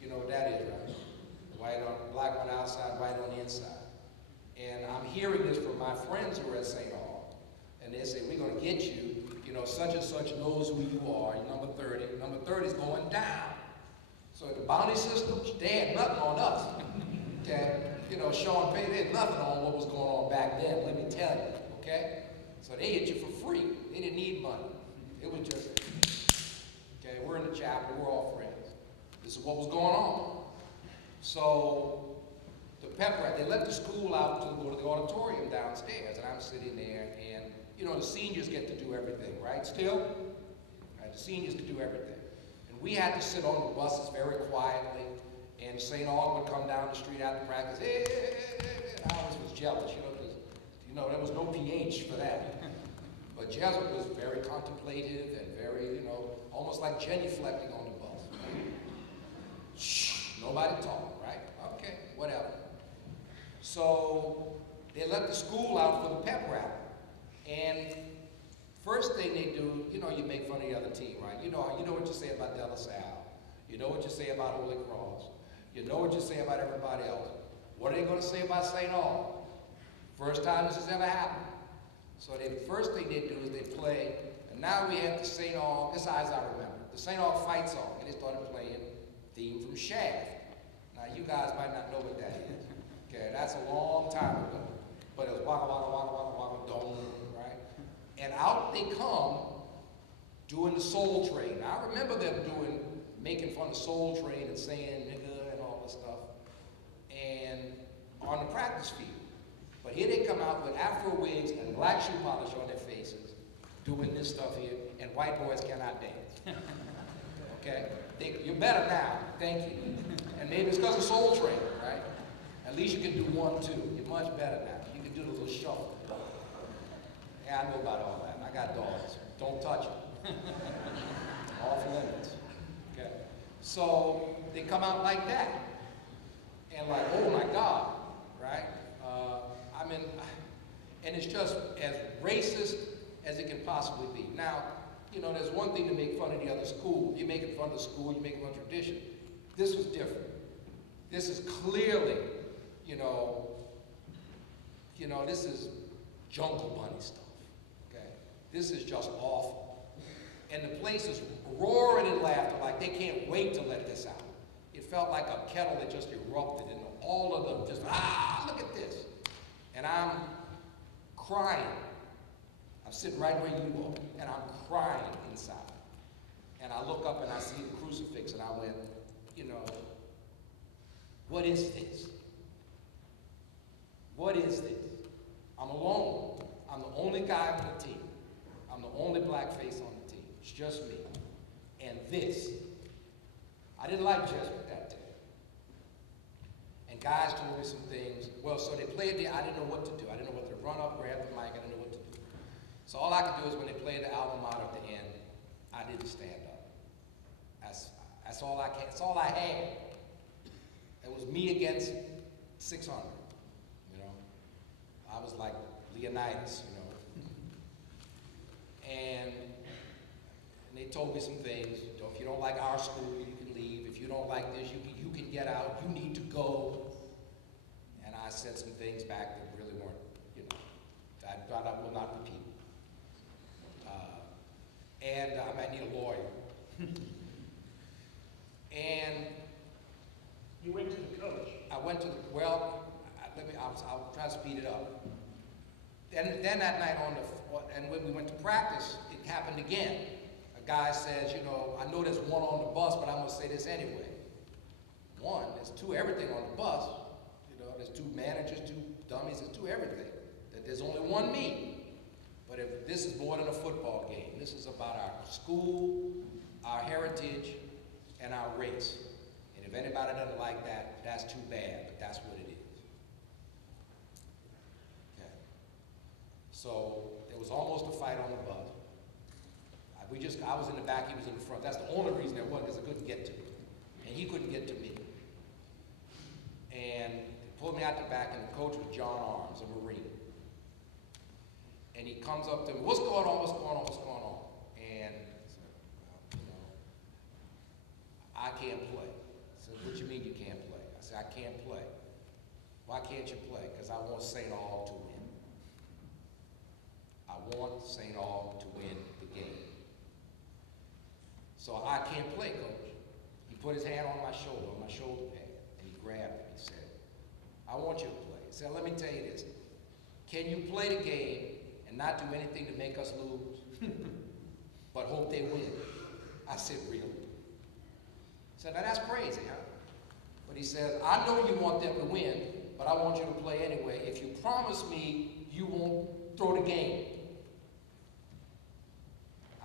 You know what that is, right? White on, black on the outside, white on the inside. And I'm hearing this from my friends who are at St. Aug. And they say, we're going to get you. You know, such and such knows who you are. You're number 30. Number 30 is going down. So the bounty system, they had nothing on us. Okay? You know, Sean Payne, they had nothing on what was going on back then, let me tell you. Okay? So they hit you for free. They didn't need money. It was just, okay, we're in the chapel, we're all friends. This is what was going on. So the pep rally, they let the school out to go to the auditorium downstairs, and I'm sitting there, and you know, the seniors get to do everything, right? Still? Right? The seniors could do everything. And we had to sit on the buses very quietly, and St. Aug would come down the street after practice, hey, hey, hey, hey. I always was jealous, you know, because there was no PH for that. But Jesuit was very contemplative and very, you know, almost like genuflecting on the bus. Right? Shh, nobody talk, right? Okay, whatever. So they let the school out for the pep rally. And first thing they do, you know, you make fun of the other team, right? You know what you say about De La Salle. You know what you say about Holy Cross. You know what you say about everybody else. What are they going to say about St. Aug? First time this has ever happened. So the first thing they do is they play, and now we have the St. Aug, this is as I remember, the St. Aug fight song, and they started playing theme from Shaft. Now you guys might not know what that is. Okay, that's a long time ago. But it was waka waka waka waka waka dome, right? And out they come doing the Soul Train. Now I remember them making fun of Soul Train and saying nigga and all this stuff. And on the practice field. But here they come out with afro wigs and black shoe polish on their faces, doing this stuff here, and white boys cannot dance. Okay? You're better now, thank you. And maybe it's because of Soul Train, right? At least you can do 1, 2. You're much better now. You can do the little shuffle. Yeah, I know about all that. I got dogs. Don't touch them. Off limits. Okay? So they come out like that. And like, oh my God, right? And it's just as racist as it can possibly be. Now, you know, there's one thing to make fun of the other school. You're making fun of the school, you're making fun of tradition. This was different. This is clearly, you know, this is Jungle Bunny stuff, okay? This is just awful. And the place is roaring in laughter like they can't wait to let this out. It felt like a kettle that just erupted and all of them just, look at this. And I'm crying. I'm sitting right where you are, and I'm crying inside. And I look up and I see the crucifix, and I went, you know, what is this? What is this? I'm alone. I'm the only guy on the team. I'm the only black face on the team. It's just me. And this, I didn't like Jesuit that day. And guys told me some things. Well, so they played I didn't know what to do. I didn't know what to run up, grab the mic, I didn't know what to do. So all I could do is when they played the alma mater at the end, I didn't stand up. That's all I can. That's all I had. It was me against 600. You know, I was like Leonidas. You know, and they told me some things. If you don't like our school, you can leave. If you don't like this, you can get out. You need to go. And I said some things back that really weren't, you know, I thought I will not repeat. And I might need a lawyer. then that night and when we went to practice, it happened again. A guy says, you know, I know there's one on the bus, but I'm gonna say this anyway. One, there's two everything on the bus. You know, there's two managers, two dummies, there's two everything. That there's only one me. But if this is more than a football game, this is about our school, our heritage, and our race. And if anybody doesn't like that, that's too bad, but that's what it is. Okay. So there was almost a fight on the bus. I was in the back, he was in the front. That's the only reason there was, because I couldn't get to him. And he couldn't get to me. And they pulled me out the back, and the coach was John Arms, a Marine. And he comes up to me, what's going on, what's going on, what's going on? And I said, well, you know, I can't play. He said, what do you mean you can't play? I said, I can't play. Why can't you play? Because I want St. Aug to win. I want St. Aug to win the game. So I can't play, coach. He put his hand on my shoulder pad, and he grabbed me. He said, I want you to play. He said, let me tell you this. Can you play the game and not do anything to make us lose, but hope they win? I said, really? He said, now that's crazy, huh? But he says, I know you want them to win, but I want you to play anyway. If you promise me you won't throw the game.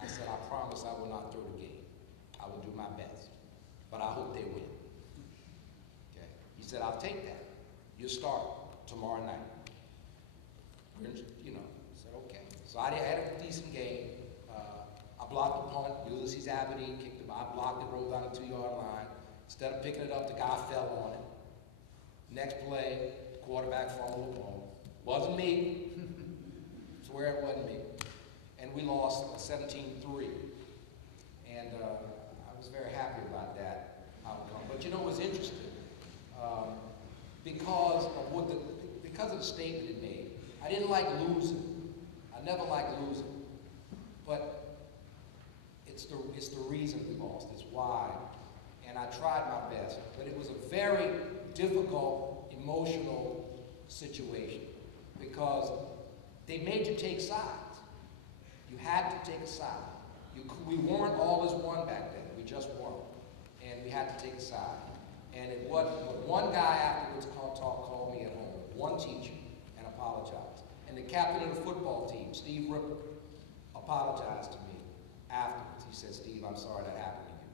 I said, I promise I will not throw the game. I will do my best, but I hope they win. Okay? He said, I'll take that. You start tomorrow night. You know, I said, okay. So I had a decent game. I blocked the punt. Ulysses Aberdeen kicked the ball. I blocked it, rolled down the 2-yard line. Instead of picking it up, the guy fell on it. Next play, quarterback fumbled the ball. Wasn't me. Swear it wasn't me. And we lost 17-3. And I was very happy about that outcome. But you know what's interesting? Because of the statement it made, I didn't like losing. I never liked losing. But it's the reason we lost. It's why. And I tried my best. But it was a very difficult, emotional situation because they made you take sides. You had to take a side. We weren't all as one back then. We just weren't. And we had to take a side. And it wasn't, but one guy afterwards called me at home, one teacher, and apologized. And the captain of the football team, Steve Ripper, apologized to me afterwards. He said, Steve, I'm sorry that happened to you.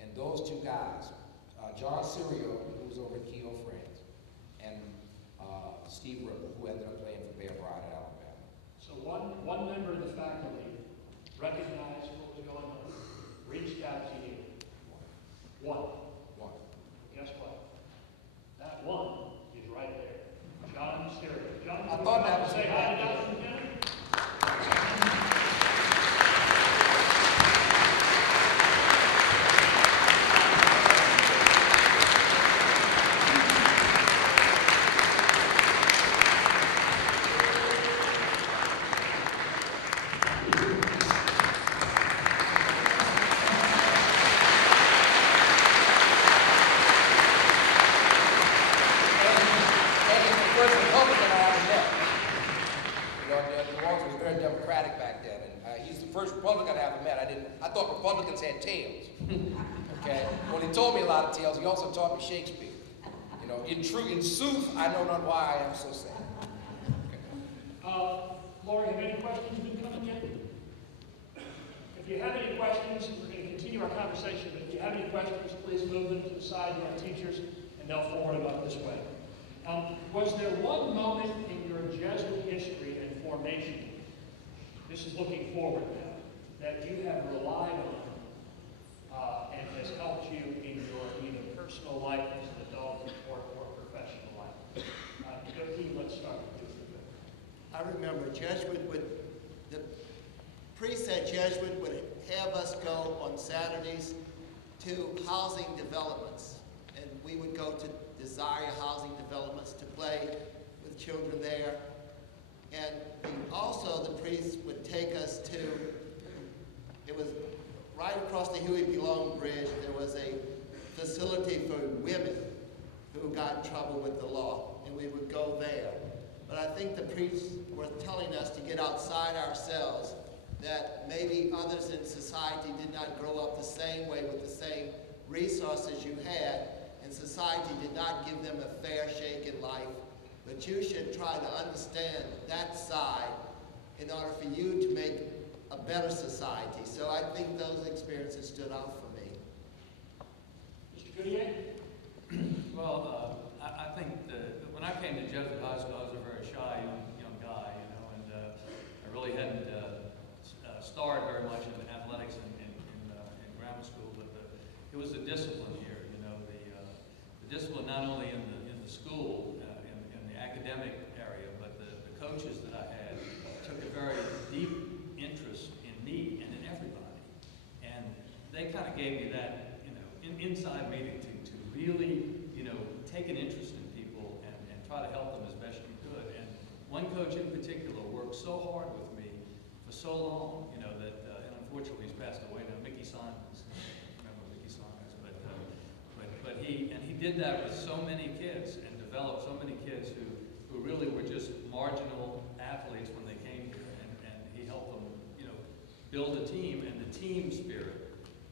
And those two guys, John Sirio, who was over at Keogh, France, and Steve Ripper, who ended up playing for Bear Bryant at Alabama. So one member of the faculty recognized what was going on, reached out to you. One. Guess what? That one is right there. John Sirio. John, I thought that was say hi to Dr. McKenna. He also taught me Shakespeare. You know, in sooth, I know not why I am so sad. Okay. Lori, have any questions been coming in? If you have any questions, we're going to continue our conversation, but if you have any questions, please move them to the side to our teachers, and they'll forward them up this way. Was there one moment in your Jesuit history and formation, this is looking forward now, that you have relied on and has helped you in your either personal life as an adult or professional life? Dooky, let's start with you. I remember the priest at Jesuit would have us go on Saturdays to housing developments. And we would go to Desire Housing Developments to play with children there. And also the priest would take us to, it was right across the Huey P. Long Bridge, there was a facility for women who got in trouble with the law, and we would go there. but I think the priests were telling us to get outside ourselves, that maybe others in society did not grow up the same way with the same resources you had, and society did not give them a fair shake in life. But you should try to understand that side in order for you to make a better society. So I think those experiences stood out for me. Mr. Goodier? Well, I think when I came to Jesuit High School, I was a very shy young guy, and I really hadn't starred very much in athletics in grammar school, but it was the discipline here. The discipline not only in the school, in the academic area, but the coaches that I had took a very deep interest in me and in everybody, and they kind of gave me that inside meeting to really take an interest in people and try to help them as best you could. And one coach in particular worked so hard with me for so long, that and unfortunately he's passed away now, Mickey Simons. Remember Mickey Simons? But he did that with so many kids and developed so many kids who really were just marginal athletes when they came here, and he helped them build a team, and the team spirit,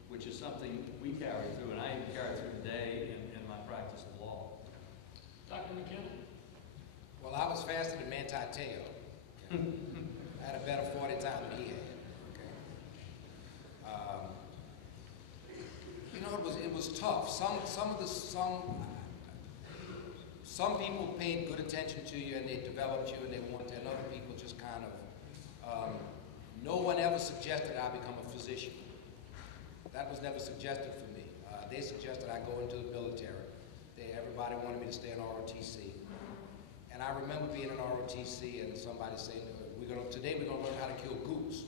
which is something we carry through, and I even carry through today in my practice of law. Dr. McKenna? Well, I was faster than Manti Te'o. I had a better 40 time than he had. Okay. It was tough. Some people paid good attention to you and they developed you and they wanted, and other people just kind of. No one ever suggested I become a physician. That was never suggested for me. They suggested I go into the military. Everybody wanted me to stay in ROTC. And I remember being in ROTC and somebody saying, today we're gonna learn how to kill goose.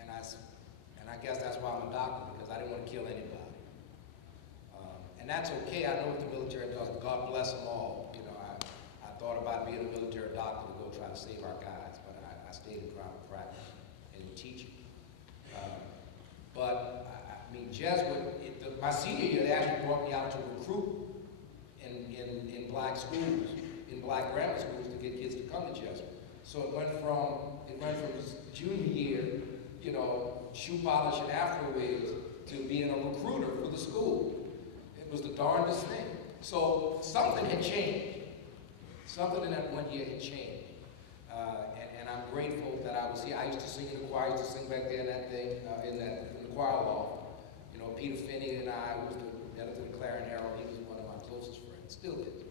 And I guess that's why I'm a doctor, because I didn't want to kill anybody. And that's okay. I know what the military does. God bless them all. I thought about being a military doctor to go try to save our guys, but I stayed in private practice and in teaching. Jesuit, my senior year, they actually brought me out to recruit in black schools, in black grammar schools, to get kids to come to Jesuit. So it went from junior year, shoe polish and afro wigs, to being a recruiter for the school. It was the darndest thing. So something had changed. Something in that one year had changed. And I'm grateful that I was here. I used to sing in the choir, I used to sing back there in that thing, in the choir loft. Peter Finney and I, who was the editor of the Clarion Herald, he was one of my closest friends, still is.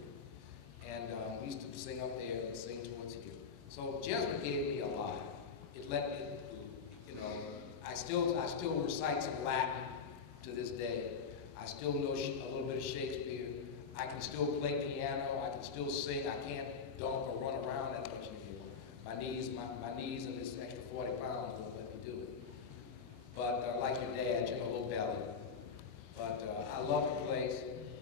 And we used to sing up there and sing towards here. So Jesuit gave me a lot. It let me, I still recite some Latin to this day. I still know a little bit of Shakespeare. I can still play piano. I can still sing. I can't dunk or run around that much anymore. My knees and this extra 40 pounds won't let me do it. But like your dad, low belly. But I love the place,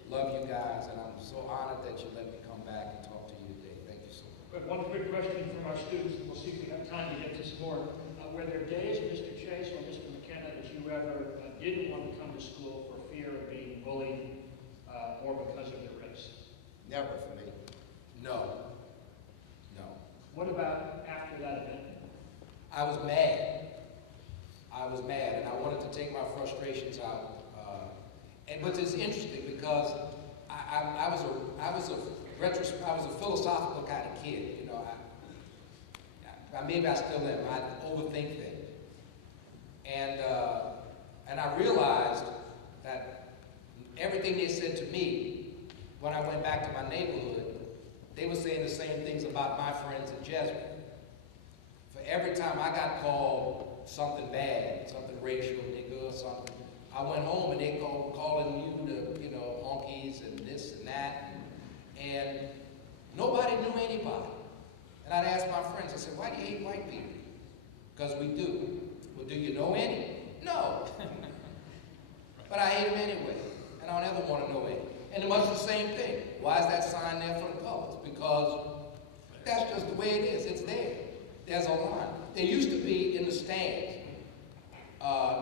love you guys, and I'm so honored that you let me come back and talk to you today. Thank you so much. We have one quick question from our students, and we'll see if we have time to get to some more. Were there days, Mr. Chase or Mr. McKenna, that you ever didn't want to come to school for fear of being bullied or because of your race? Never for me. No. What about after that event? I was mad. And I wanted to take my frustrations out. But it's interesting because I was a philosophical kind of kid. Maybe I still am. I overthink things. And I realized that everything they said to me when I went back to my neighborhood, they were saying the same things about my friends in Jesuit. For every time I got called something bad, something racial, nigger or something, I went home and they calling you the, honkies and this and that. And nobody knew anybody. And I'd ask my friends, I said, why do you hate white people? Because we do. Well, do you know any? No. But I hate them anyway. And I don't ever want to know any. And it was the same thing. Why is that sign there for the colors? Because that's just the way it is. It's there. There's a line. There used to be in the stands.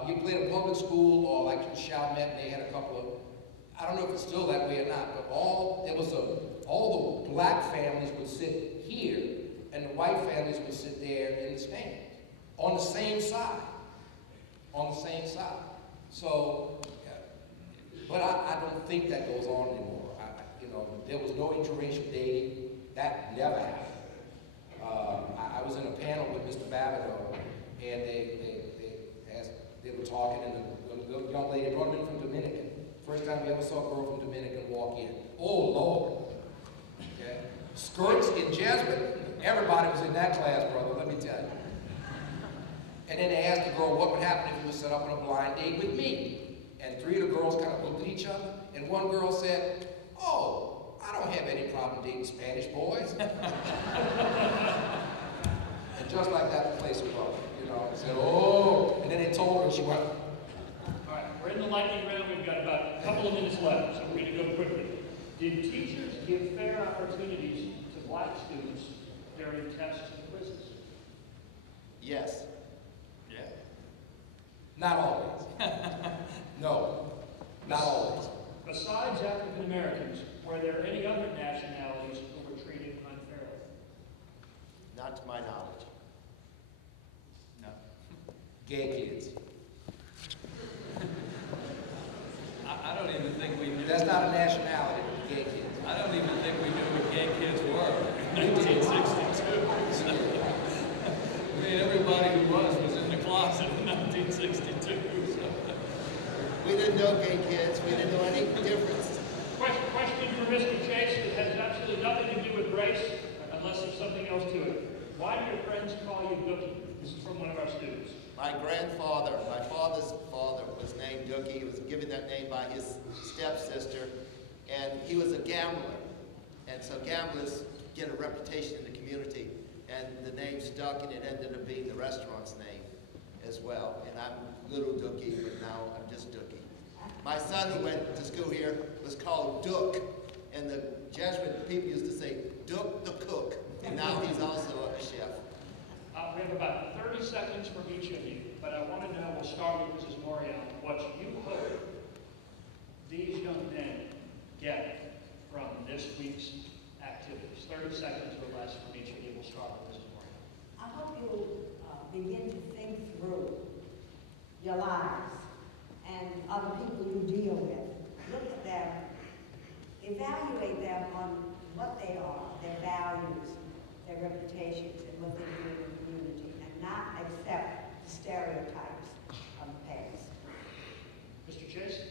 You played a public school or like in Chalmette, they had a couple of, I don't know if it's still that way or not, but there was a all the black families would sit here, and the white families would sit there in the stands, on the same side. On the same side. So, but I don't think that goes on anymore. There was no interracial dating. That never happened. I was in a panel with Mr. Bagwill, and they were talking, and the young lady brought him in from Dominican. First time we ever saw a girl from Dominican walk in. Oh, Lord. Okay. Skirts in Jesuit. Everybody was in that class, brother, let me tell you. And then they asked the girl what would happen if you were set up on a blind date with me. And three of the girls kind of looked at each other, and one girl said, "Oh, I don't have any problem dating Spanish boys." And just like that, the place broke. Said, "Oh," and then they told her, and she went. All right, we're in the lightning round. We've got about a couple of minutes left, so we're going to go quickly. Did teachers give fair opportunities to black students during tests and quizzes? Yes. Yeah. Not always. No, not always. Besides African Americans, were there any other nationalities who were treated unfairly? Not to my knowledge. No. Gay kids. I don't even think we knew. That's not a nationality, gay kids. I don't even think we knew what gay kids were in 1962. I mean, everybody who was in the closet in 1962. We didn't know gay kids. We didn't know any difference. Question for Mr. Chase that has absolutely nothing to do with race, unless there's something else to it. Why do your friends call you Dooky? This is from one of our students. My grandfather, my father's father, was named Dooky. He was given that name by his stepsister, and he was a gambler. And so gamblers get a reputation in the community, and the name stuck, and it ended up being the restaurant's name as well. And I'm Little Dooky, but now I'm just Dooky. My son, who went to school here, was called Dook, and the Jesuit people used to say, Dook the cook, and now he's also a chef. We have about 30 seconds from each of you, but I want to know, we'll start with Mrs. Morial, what you hope these young men get from this week's activities. 30 seconds or less from each of you. We'll start with Mrs. Morial. I hope you'll begin to think through your lives and other people you deal with. Look at them, evaluate them on what they are, their values, their reputations, and what they do in the community, and not accept the stereotypes of the past. Mr. Chase?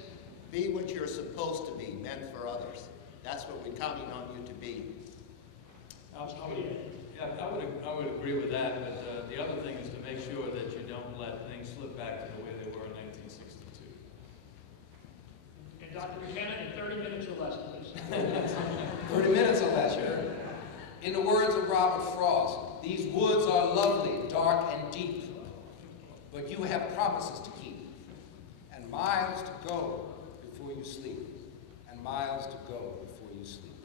Be what you're supposed to be, meant for others. That's what we're counting on you to be. I would agree with that, but the other thing is to make sure that you don't let things slip back to the way they were in 1962. And Dr. McKenna, in 30 minutes or less, please. 30 minutes or less, sure. In the words of Robert Frost, these woods are lovely, dark, and deep, but you have promises to keep, and miles to go before you sleep, and miles to go before you sleep.